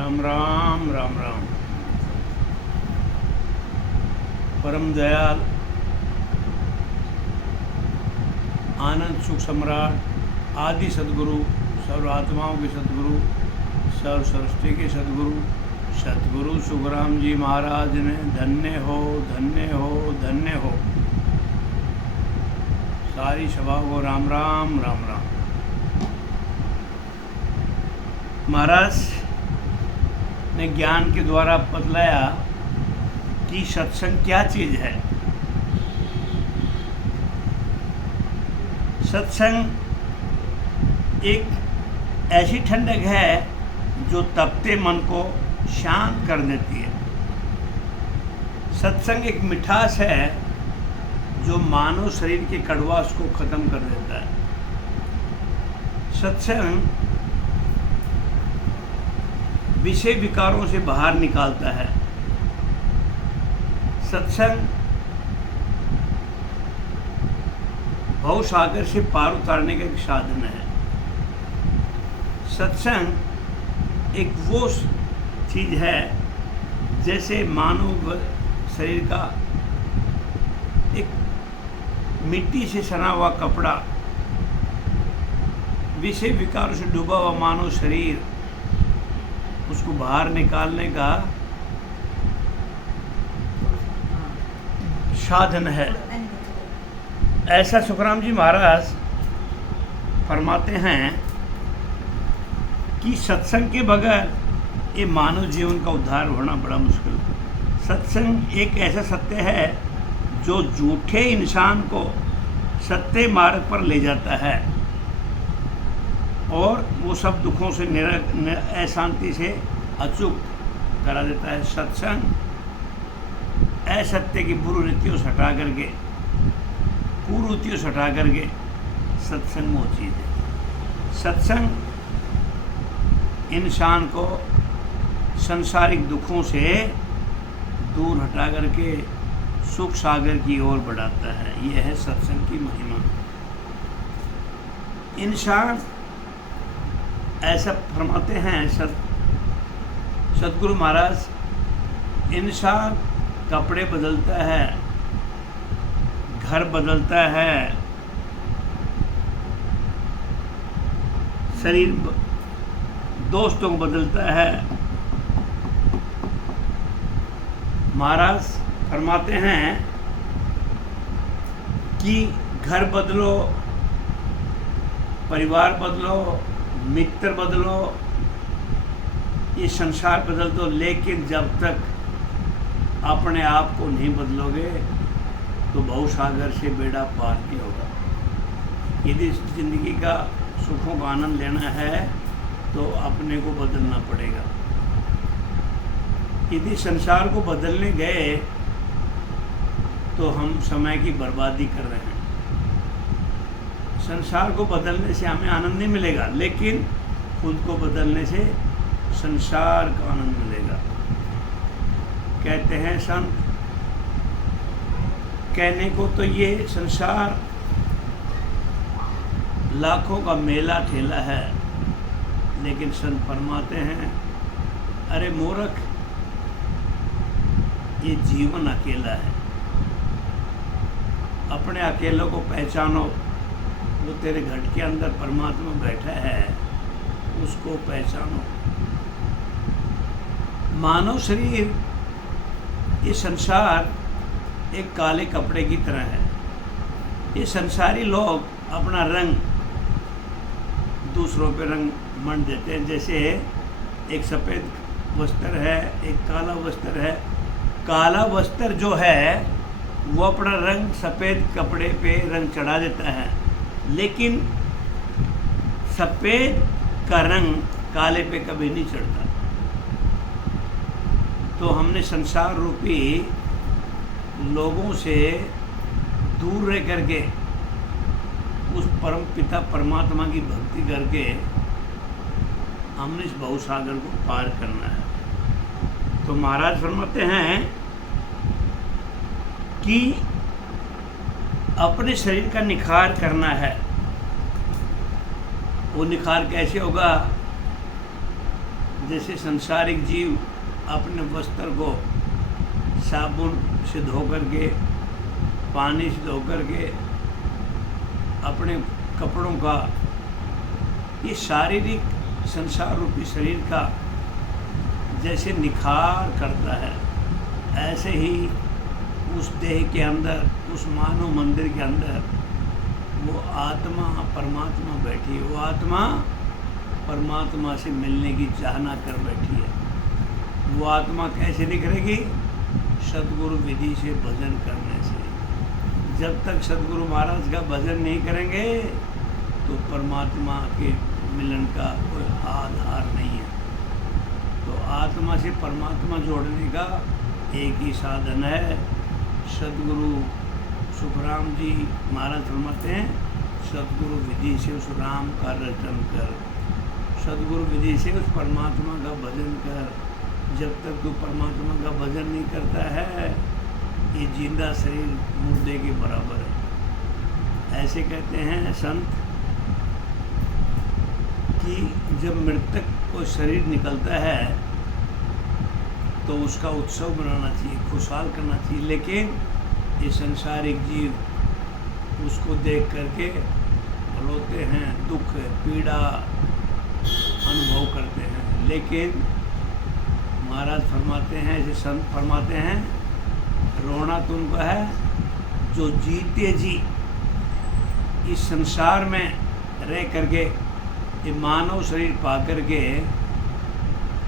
राम राम राम राम। परम दयाल आनंद सुख सम्राट आदि सदगुरु, सर्व आत्माओं के सदगुरु, सर्व सृष्टि के सदगुरु सतगुरु सुखराम जी महाराज ने धन्य हो धन्य हो धन्य हो। सारी सभा को राम राम राम राम। महाराज ने ज्ञान के द्वारा बतलाया कि सत्संग क्या चीज़ है। सत्संग एक ऐसी ठंडक है जो तपते मन को शांत कर देती है। सत्संग एक मिठास है जो मानव शरीर के कड़वास को खत्म कर देता है। सत्संग विषय विकारों से बाहर निकालता है। सत्संग भवसागर से पार उतारने का एक साधन है। सत्संग एक वो चीज़ है जैसे मानव शरीर का एक मिट्टी से सना हुआ कपड़ा, विषय विकारों से डूबा हुआ मानव शरीर, उसको बाहर निकालने का साधन है। ऐसा सुखराम जी महाराज फरमाते हैं कि सत्संग के बगैर ये मानव जीवन का उद्धार होना बड़ा मुश्किल है। सत्संग एक ऐसा सत्य है जो झूठे इंसान को सत्य मार्ग पर ले जाता है और वो सब दुखों से अशांति से अचूक करा देता है। सत्संग असत्य की पूर्व रीतियों से हटा करके, पूर्व रीतियों से हटा करके सत्संग वो चीज़ है। सत्संग इंसान को सांसारिक दुखों से दूर हटा करके सुख सागर की ओर बढ़ाता है। यह है सत्संग की महिमा। इंसान ऐसा फरमाते हैं सतगुरु महाराज, इंसान कपड़े बदलता है, घर बदलता है, शरीर दोस्तों को बदलता है। महाराज फरमाते हैं कि घर बदलो, परिवार बदलो, मित्र बदलो, ये संसार बदल दो, लेकिन जब तक अपने आप को नहीं बदलोगे तो भवसागर से बेड़ा पार नहीं होगा। यदि इस जिंदगी का सुखों का आनंद लेना है तो अपने को बदलना पड़ेगा। यदि संसार को बदलने गए तो हम समय की बर्बादी कर रहे हैं। संसार को बदलने से हमें आनंद नहीं मिलेगा, लेकिन खुद को बदलने से संसार का आनंद मिलेगा। कहते हैं संत, कहने को तो ये संसार लाखों का मेला ठेला है, लेकिन संत फरमाते हैं, अरे मूर्ख, ये जीवन अकेला है। अपने अकेलों को पहचानो। वो तेरे घट के अंदर परमात्मा बैठा है, उसको पहचानो। मानव शरीर, ये संसार एक काले कपड़े की तरह है। ये संसारी लोग अपना रंग दूसरों पे रंग मंड देते हैं। जैसे एक सफ़ेद वस्त्र है, एक काला वस्त्र है। काला वस्त्र जो है वो अपना रंग सफ़ेद कपड़े पे रंग चढ़ा देता है, लेकिन सफ़ेद का रंग काले पे कभी नहीं चढ़ता। तो हमने संसार रूपी लोगों से दूर रह करके उस परम पिता परमात्मा की भक्ति करके हमने इस भवसागर को पार करना है। तो महाराज फरमाते हैं कि अपने शरीर का निखार करना है। वो निखार कैसे होगा? जैसे संसारिक जीव अपने वस्त्र को साबुन से धो करके, पानी से धो करके अपने कपड़ों का, ये शारीरिक संसार रूपी शरीर का जैसे निखार करता है, ऐसे ही उस देह के अंदर, उस मानव मंदिर के अंदर वो आत्मा परमात्मा बैठी है। वो आत्मा परमात्मा से मिलने की चाहना कर बैठी है। वो आत्मा कैसे निखरेगी? सद्गुरु विधि से भजन करने से। जब तक सद्गुरु महाराज का भजन नहीं करेंगे तो परमात्मा के मिलन का कोई आधार नहीं है। तो आत्मा से परमात्मा जोड़ने का एक ही साधन है। सद्गुरु सुखराम जी महाराज फरमाते हैं, सद्गुरु विधि से उस राम का रटन कर, सद्गुरु विधि से उस परमात्मा का भजन कर। जब तक तू परमात्मा का भजन नहीं करता है, ये जिंदा शरीर मुर्दे के बराबर है। ऐसे कहते हैं संत कि जब मृतक को शरीर निकलता है तो उसका उत्सव मनाना चाहिए, खुशहाल करना चाहिए। लेकिन ये संसारिक जीव उसको देख करके रोते हैं, दुख पीड़ा अनुभव करते हैं। लेकिन महाराज फरमाते हैं, ऐसे संत फरमाते हैं, रोना तो उनका है जो जीते जी इस संसार में रह करके, ये मानव शरीर पा करके,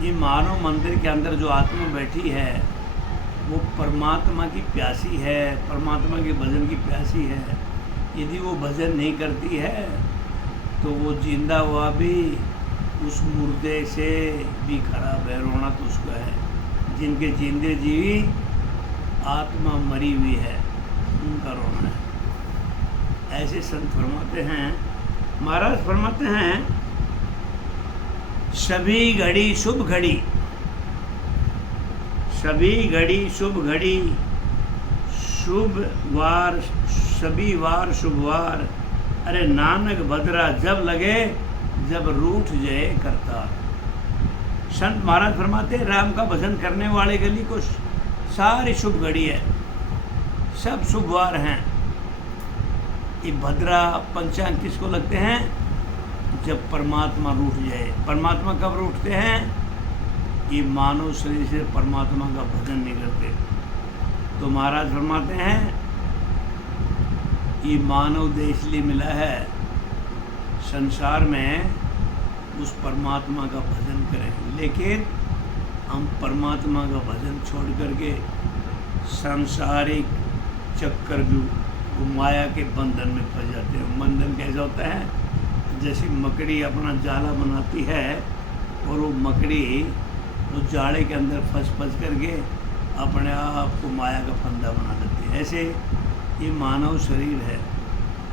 ये मानव मंदिर के अंदर जो आत्मा बैठी है वो परमात्मा की प्यासी है, परमात्मा के भजन की प्यासी है। यदि वो भजन नहीं करती है तो वो जिंदा हुआ भी उस मुर्दे से भी खराब है। रोना तो उसका है। जिनके जिंदे जीवी आत्मा मरी हुई है, उनका रोना है। ऐसे संत फरमाते हैं। महाराज फरमाते हैं, सभी घड़ी शुभ घड़ी, सभी घड़ी शुभ घड़ी, शुभ वार सभी वार शुभ वार, अरे नानक भद्रा जब लगे जब रूठ जाए करता। संत महाराज फरमाते, राम का भजन करने वाले के लिए कुछ सारी शुभ घड़ी है, सब शुभ वार हैं। ये भद्रा पंचांग किसको लगते हैं? जब परमात्मा रूठ जाए। परमात्मा कब रूठते हैं? ये मानव शरीर से परमात्मा का भजन नहीं करते। तो महाराज फरमाते हैं, ये मानव देह इसलिए मिला है संसार में उस परमात्मा का भजन करें। लेकिन हम परमात्मा का भजन छोड़ करके सांसारिक चक्कर वो माया के बंधन में फंस जाते हैं। बंधन कैसा होता है? जैसे मकड़ी अपना जाला बनाती है और वो मकड़ी वो जाड़े के अंदर फंस करके अपने आप को माया का फंदा बना देती है। ऐसे ये मानव शरीर है।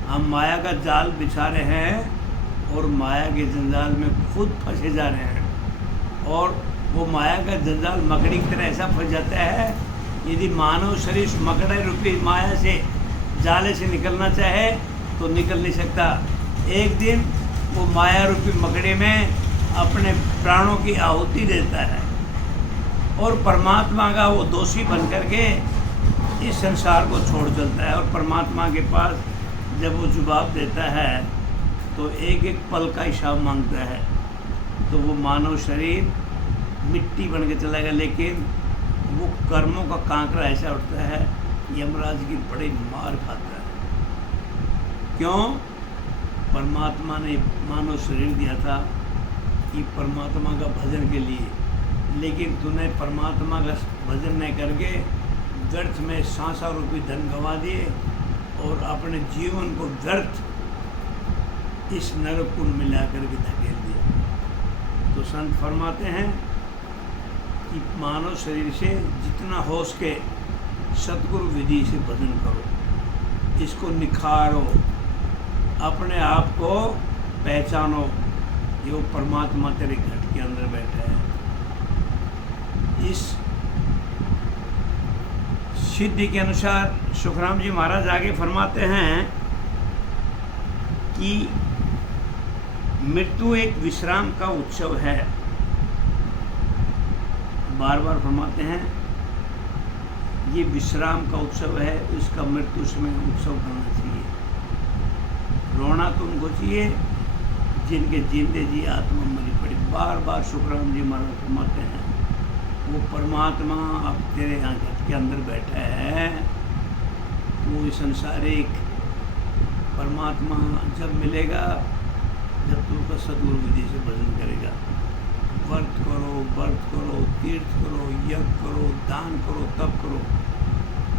हम माया का जाल बिछा रहे हैं और माया के जंजाल में खुद फंसे जा रहे हैं। और वो माया का जंजाल मकड़ी की तरह ऐसा फंस जाता है, यदि मानव शरीर मकड़े रूपी माया से जाले से निकलना चाहे तो निकल नहीं सकता। एक दिन वो माया रूपी मकड़ी में अपने प्राणों की आहुति देता है और परमात्मा का वो दोषी बन करके इस संसार को छोड़ चलता है। और परमात्मा के पास जब वो जवाब देता है तो एक एक पल का हिसाब मांगता है। तो वो मानव शरीर मिट्टी बन के चलेगा, लेकिन वो कर्मों का कांकरा ऐसा उठता है, यमराज की बड़ी मार खाता है। क्यों? परमात्मा ने मानव शरीर दिया था कि परमात्मा का भजन के लिए, लेकिन तूने परमात्मा का भजन नहीं करके व्यर्थ में सांसा रूपी धन गंवा दिए और अपने जीवन को व्यर्थ इस नरक कुंड में ला करके धकेल दिया। तो संत फरमाते हैं कि मानव शरीर से जितना हो सके सतगुरु विधि से भजन करो, इसको निखारो, अपने आप को पहचानो कि वो परमात्मा तेरे घट के अंदर बैठा है। इस सिद्धि के अनुसार सुखराम जी महाराज आगे फरमाते हैं कि मृत्यु एक विश्राम का उत्सव है। बार बार फरमाते हैं ये विश्राम का उत्सव है, इसका मृत्यु समय उत्सव करना चाहिए। रोना तुमको चाहिए जिनके जीते जी आत्मा मरी पड़ी। बार बार सुखराम जी महाराज फरमाते हैं वो परमात्मा अब तेरे यहाँ घर के अंदर बैठा है, तो ये संसारिक परमात्मा जब मिलेगा जब तू उसका सद्गुरु विधि से भजन करेगा। व्रत करो, तीर्थ करो, यज्ञ करो, दान करो, तब करो।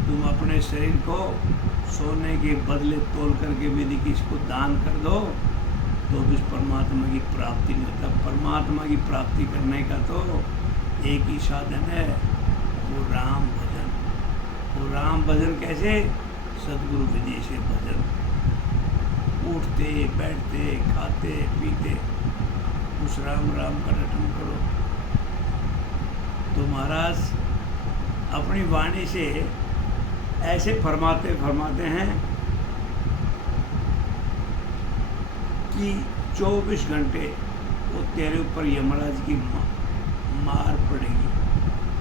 तुम अपने शरीर को सोने के बदले तोल करके यदि किसी को दान कर दो तो उस परमात्मा की प्राप्ति नहीं होता। परमात्मा की प्राप्ति करने का तो एक ही साधन है, वो राम भजन। वो राम भजन कैसे? सद्गुरु विधि से भजन। उठते बैठते खाते पीते उस राम का रटन करो। तो महाराज अपनी वाणी से ऐसे फरमाते हैं कि 24 घंटे वो तेरे ऊपर यमराज की मार पड़ेगी।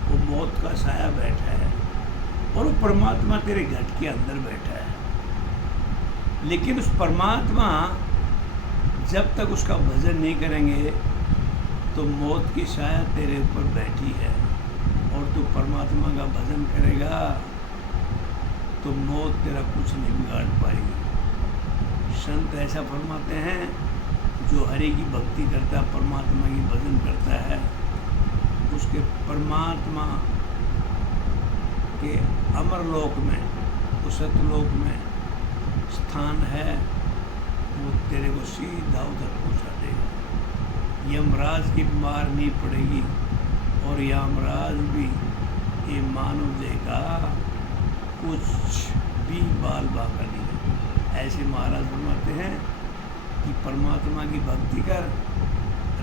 वो मौत का साया बैठा है और वो परमात्मा तेरे घट के अंदर बैठा है। लेकिन उस परमात्मा जब तक उसका भजन नहीं करेंगे तो मौत की साया तेरे ऊपर बैठी है, और तू परमात्मा का भजन करेगा तो मौत तेरा कुछ नहीं बिगाड़ पाएगी। संत ऐसा फरमाते हैं जो हरि की भक्ति करता है, परमात्मा की भजन करता है, उसके परमात्मा के अमरलोक में, उस सतलोक में स्थान है, वो तेरे को सीधा उधर पहुँचा देगा। यमराज की मार नहीं पड़ेगी, और यमराज भी ये मानव देगा कुछ भी बाल बाका नहीं है। ऐसे महाराज फरमाते हैं कि परमात्मा की भक्ति कर,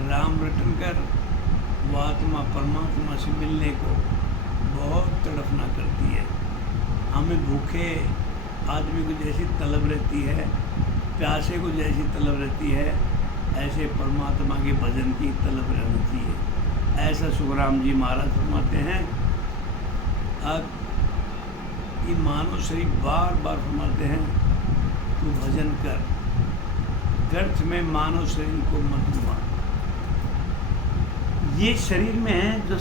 राम रटन कर, वो आत्मा परमात्मा से मिलने को बहुत तड़पना करती है। हमें भूखे आदमी को जैसी तलब रहती है, प्यासे को जैसी तलब रहती है, ऐसे परमात्मा के भजन की तलब रहनी चाहिए। ऐसा सुखराम जी महाराज फरमाते हैं। अब ये मानव शरीर बार बार फरमाते हैं तू भजन कर, गर्थ में मानव शरीर को मत डुबा। ये शरीर में जो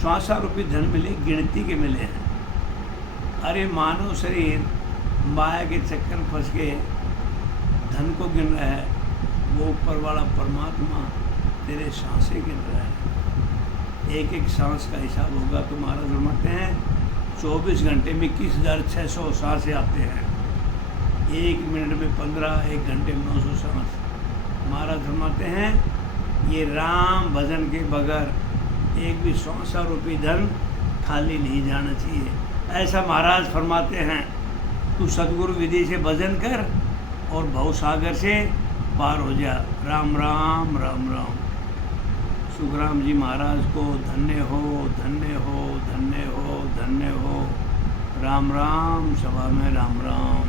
श्वासारूपी धन मिले गिनती के मिले हैं। अरे मानव शरीर माया के चक्कर में फंस के धन को गिन रहा है, वो ऊपर वाला परमात्मा तेरे सांसें गिन रहा है। एक एक सांस का हिसाब होगा। तो महाराज फरमाते हैं 24 घंटे में 21,600 सांसें आते हैं, 1 मिनट में 15, 1 घंटे में 900 सांस। महाराज फरमाते हैं ये राम भजन के बगैर एक भी श्वासारूपी धन खाली नहीं जाना चाहिए। ऐसा महाराज फरमाते हैं। तू सद्गुरु विधि से भजन कर और भवसागर से पार हो जा। राम राम राम राम। सुखराम जी महाराज को धन्य हो, धन्य हो, धन्य हो, धन्य हो। राम राम। सभा में राम राम।